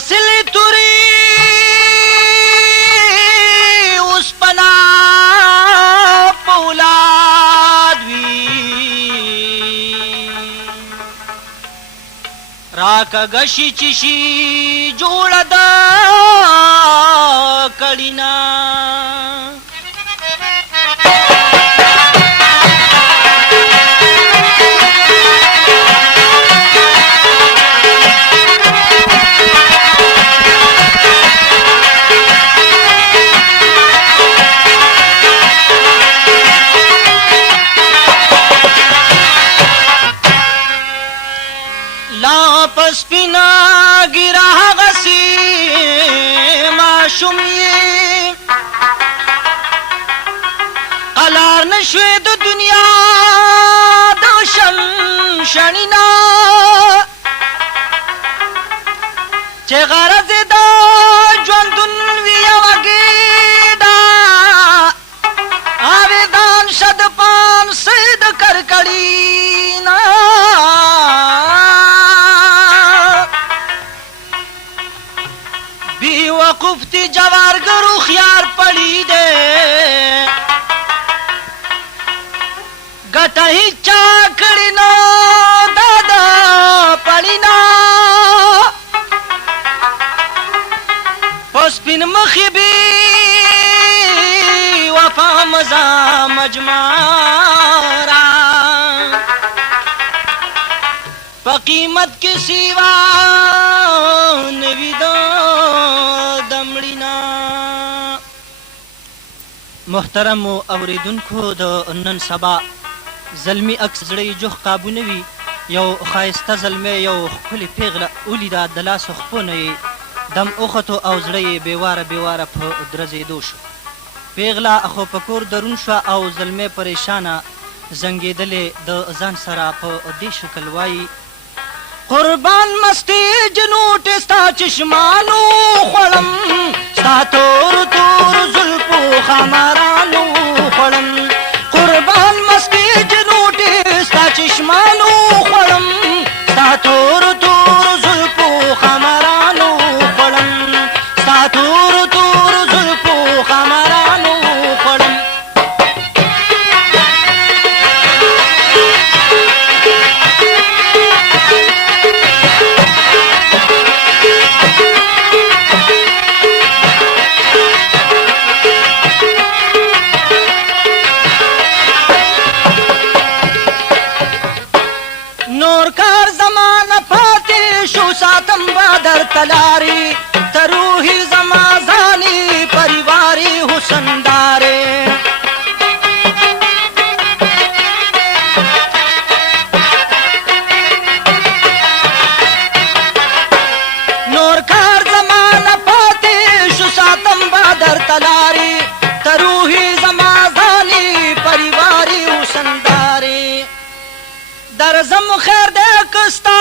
اصل توری اوسپنا پولاد وی راکا گشی چشی جوړه د کړینا پسپینا گرا غسی معشومی قلار نشوی د دنیا د شنشنینا چه غرض دا ژوندون وی وګیدا آویدان شد پان سید کرکړینا وقفتی جوارگرو خیار پڑی دے گٹا ہی چاکڑی نو دادا پڑی نا پسپن مخی بھی وفا مزا مجمارا پا قیمت کی سیوا نوی دو محترم اوریدونکو د نن سبا زلمی عکس زړی جوخ قابو نوي یو خایسته زلمی یو ښکلې پیغله ولیده د لاسو خپونه یې دم اوختو او زړه یې بېواره بېواره په درزېدو شو پیغله خو په کور درون شوه او زلمی پریشانه زنګېدلې د ځان سره په دې شکل وایي قربان مستی جنوټ ستا چشمانو خوړم ستا تور تور زلفو خمرانو خوړم قربان مستی جنوټ ستا چشمانو خوړم ستا تور تور زلفو خمرانو خوړم ستا تور تور زلفو خمرانو خوړم تلاری تروحی زمازانی پریواری حسندارے نور کار زمان پاتے شو ساتم بادر تلاری تروحی زمازانی پریواری حسندارے درزم خیر دے کستا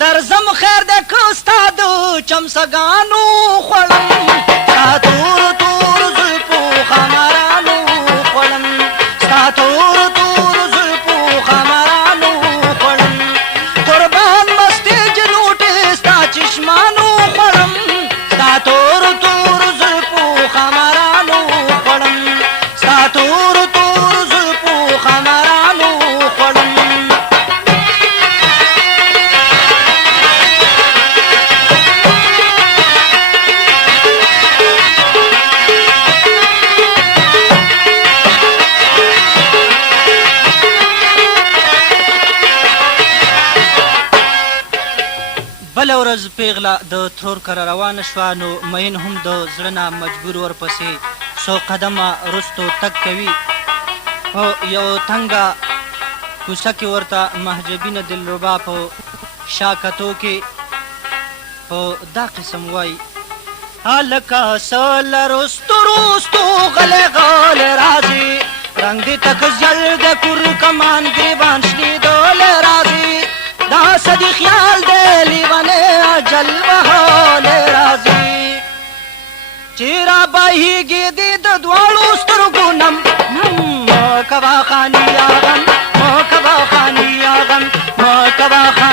درزم خیر دے کستا دو چمسگانو خوڑم ستا تور تور زلپو خمرانو خوڑم ستا تور تور زلپو خمرانو خوڑم قربان مستی جنوٹی ستا چشمانو خوڑم ستا تور تور زلپو خمرانو خوڑم ستا تور تور زلپو خمرانو خوڑم بله ورځ پیغله د ترور کره روانه شوه نو مین هم د زړه نه مجبور ورپسې څو قدمه رستو تګ کوي په یو تنګه کوڅه کې ورته محجبینه دلربا په شا کتو کې په دا قسم وایي هلکه څه لرستو رستو غلی غلی راځي رنګ دې تک زیړ د کور کمان ګریبان شنېدلی راځي دا صدی خیال دے لیوانے اجل وحالے راضی چیرا باہی گی دید دوالو سترگونم موکبا خانی آغم موکبا خانی آغم موکبا خانی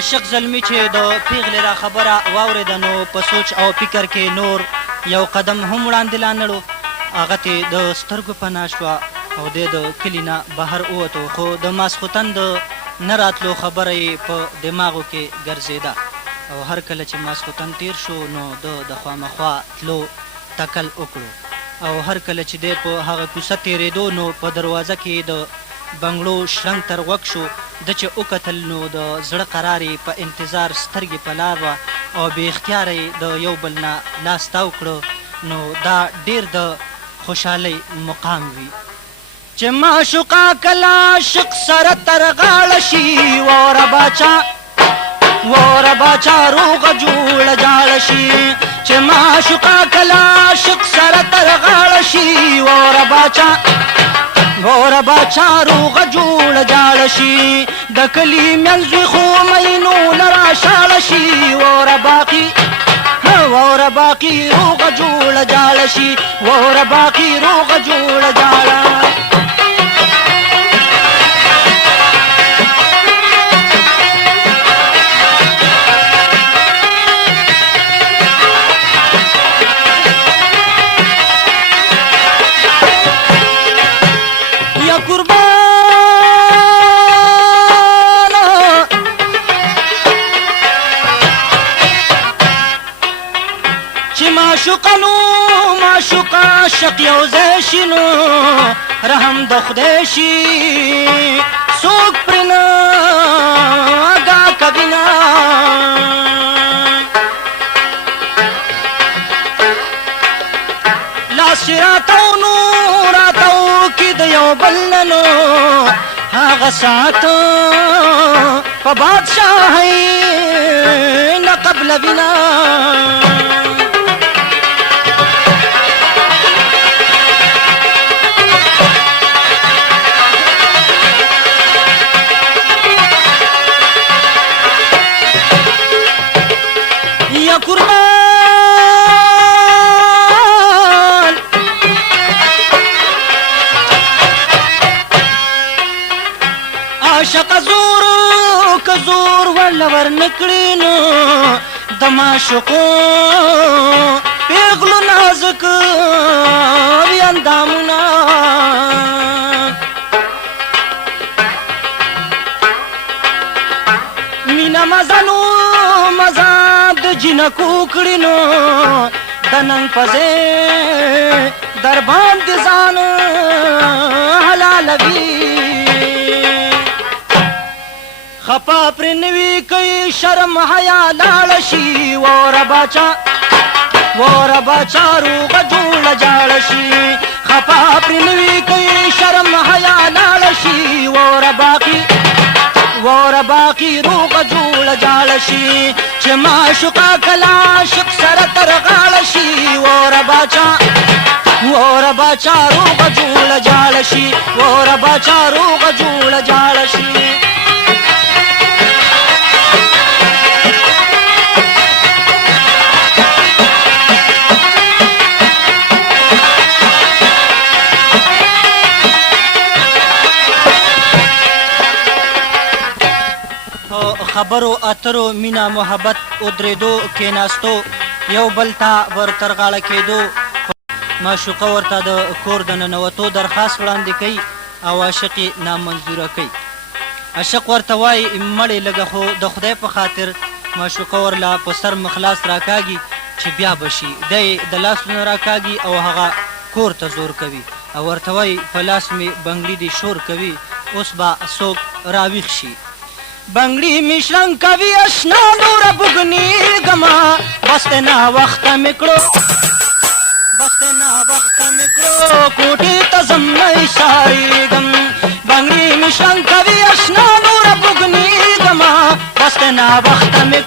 عاشق زلمی چې د پیغلې را خبره واورېده نو په سوچ او فکر کې نور یو قدم هم وړاندې لا نړو. هغه تې د سترګو پناه شوه او دی د کلي نه بهر ووتو، خو د ماسخوتن د نه راتلو خبره یې په دماغو کې ګرځېده او هر کله چې ماسخوتن تیر شو نو د خوامخوا تلو تکل وکړو او هر کله چې دی په هغه کوڅه تېرېدو نو په دروازه کې د بنګړو شرنګ تر غوږ شو. ده چې وکتل نو د زړه قرار یې په انتظار سترګې په لار وه او بې اختیاره یې د یو بل نه لاس تاو کړه. نو دا ډېر د خوشحالۍ مقام وي چې معشوقه کله عاشق سره تر غاړه شي، واره باچا روغه جوړه جاړه شي. چې معشوقه کله عاشق سره تر غاړه شي، واره باچا روغه جوړه جاړه شي. د کلي منځ وي خو مینو لره شاړه شي، واره باقي روغه جوړه جاړه شي، واره باقي روغه جوړه جاړه. معشوق عاشق یو ځای شي نو رحم د خدای شي، څوک پرې نه اګاه کوي نه. لاس چې راتاو نو راتاو کې د یو بل نه نو هغه ساعت په بادشاهۍ نه قبلوي نه. عاشق زور ولا ورنکړي نو د معشوقو پیغلو نازک وي اندامونه. مینا مزه د جنکو کړي نو د ننګ پځې در باندې ځان حلالوي. خپا پرې نوي کوي شرم حیا لاړه شي، واره باچا روغه جوړه جاړه شي. خپا پرې نوي کوي شرم حیا لاړه شي، واره باقي روغه جوړه جاړه شي. چې معشوقه کله عاشق سره تر غاړه شي، واره باچا روغه جوړه جاړه شي، واره باچا روغه جوړه جاړه شي. خبرو اترو مینا محبت ودرېدو کېناستو یو بل ته ور تر غاړه کېدو. معشوقه ورته د کور د ننوتو درخواست وړاندې کوي او عاشق یې نامنظوره کوي. عاشق ورته وایي مړې لږه خو د خدای په خاطر. معشوقه ورله په سر مخلاص راکاږي چې بیا به شي. دی د لاس نه راکاږي او هغه کور ته زور کوي او ورته وایي په لاس مې بنګړي دې شور کوي، اوس به څوک راویښ شي. بنگړي می شرنګ کوي اشنا نور بګنیږما، بس ته ناوخته مې کړو کوټې ته ځم نه ایسارېږم. بنګړي می شرنګ کوي اشنا نور بګنیږما، بس ته ناوخته مې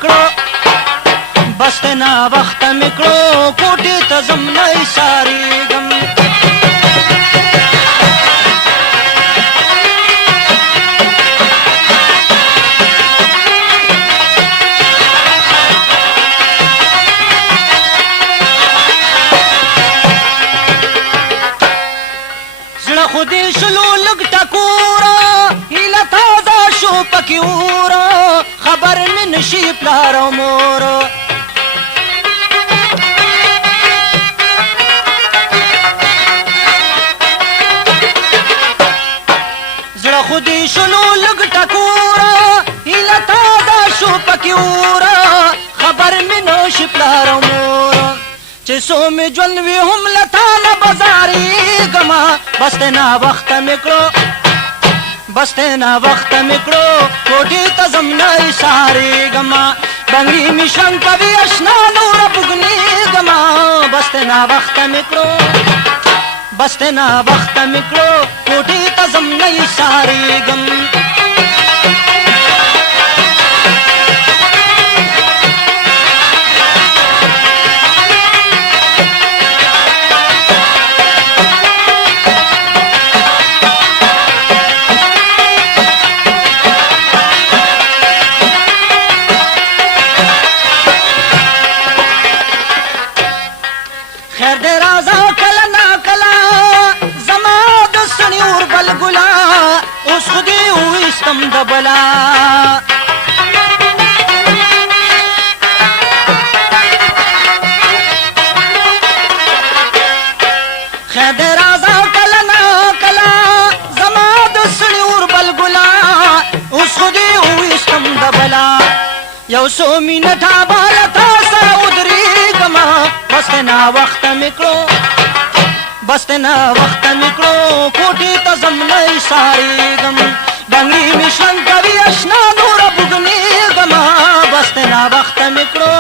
کړو کوټې ته ځم نه ایسارېږم. خودی شلو لګ ټکورا هیله تازه شو پکې اورا خبر خبر مې نشي پلار او مور زړه خو دې شلو لږ ټکوره هیله تا دا شو پکې اوره خبر مې نشي پلار او مور چې څو مې ژوند وي هم له تا نه بازارېږمه بس دی ناوخته مې کړو بس دی ناوخته مې کړو کوټې ته ځم نه ایسارېږمه بنګړي مې شرنګ کوي اشنا نوره بوږنېږمه بس دی ناوخته مې کړو بس دی ناوخته مې کړو کوټې ته ځم نه ایسارېږم خیر دې راځه کله ناکله زما د سړي اور بل ګلا اوس خو دې وویستم د بلا خیر دې راځه کله ناکله زما د سړي اور بل ګلا اوس خو دې وویستم د بلا یو څو منټه بالا تا سره ودرېږمه بس دی ناوخته مې کړو بس دی ناوخته مې کړو کوټې ته ځم نه ایسارېږم بنګړي مې شرنګ کوي اشنا نوره بوږنېږمه بس دی ناوخته مې کړو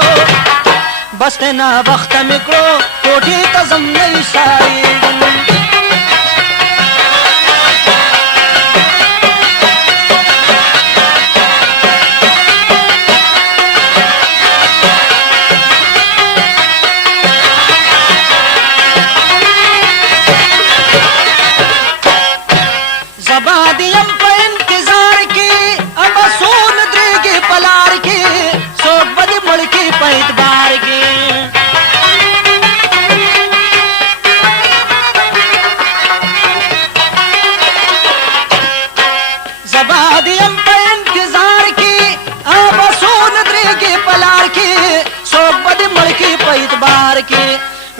بس دی ناوخته مې کړو کوټې ته ځم نه ایسارېږم زبا دیم په انتظار کې ابا سون درېږي په لار کې څوک به دې مړ کړي په اعتبار کې زبا دیم په انتظار کې ابا سون درېږي په لار کې څوک به دې مړ کړي په اعتبار کې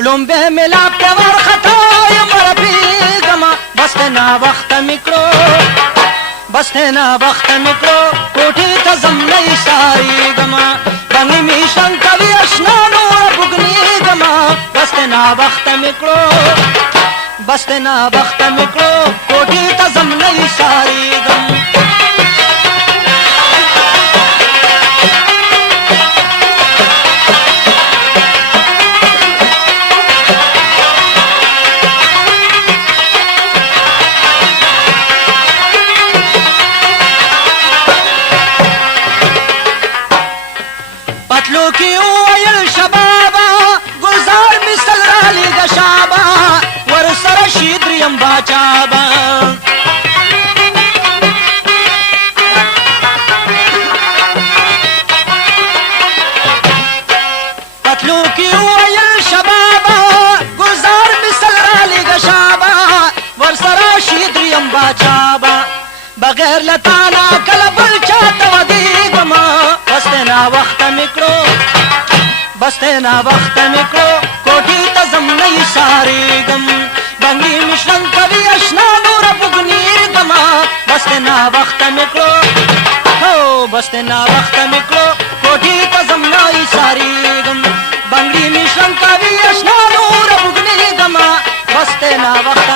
لومبه ملا په ورخطا یم رپېږمه بس دی ناوخته مې کړو بس دی ناوخته مې کړو کوټې ته ځم نه ایسارېږمه بنګړي مې شرنګ کوي اشنا نوره بوږنېږمه بس دی ناوخته مې کړو بس دی ناوخته مې کړو کوټې ته ځم نه ایسارېږم پتلو کې وویل شبابه ګلزار مثل رالیږه شابه ورسره شي دریم باچابه پتلو کې وویل شبابه ګلزار مثل رالیږه شابه ورسره شي دریم باچابه بغیر له تا نه کله بل چاته ودېږمه بس دی ناوخته مې کړو بس دی ناوخته مې کړو کوټې ته ځم نه ایسارېږم بنګړي مې شرنګ کوي اشنا نوره بوږنېږمه بس دی ناوخته مې کړو هو بس دی ناوخته مې کړو کوټې ته ځم نه ایسارېږم بنګړي مې شرنګ کوي اشنا نوره بوږنېږمه بس دی ناوخته